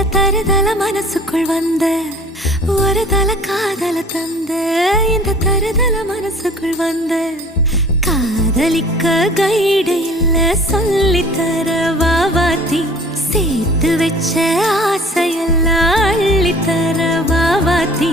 இந்த தருதல மனசுக்குள் வந்த ஒரு தல காதல தந்த இந்த தருதல மனசுக்குள் வந்த காதலிக்க கைடு இல்ல சொல்லி தர வாவாத்தி சேர்த்து வச்ச ஆசையெல்லாம் அள்ளி தர வாவாத்தி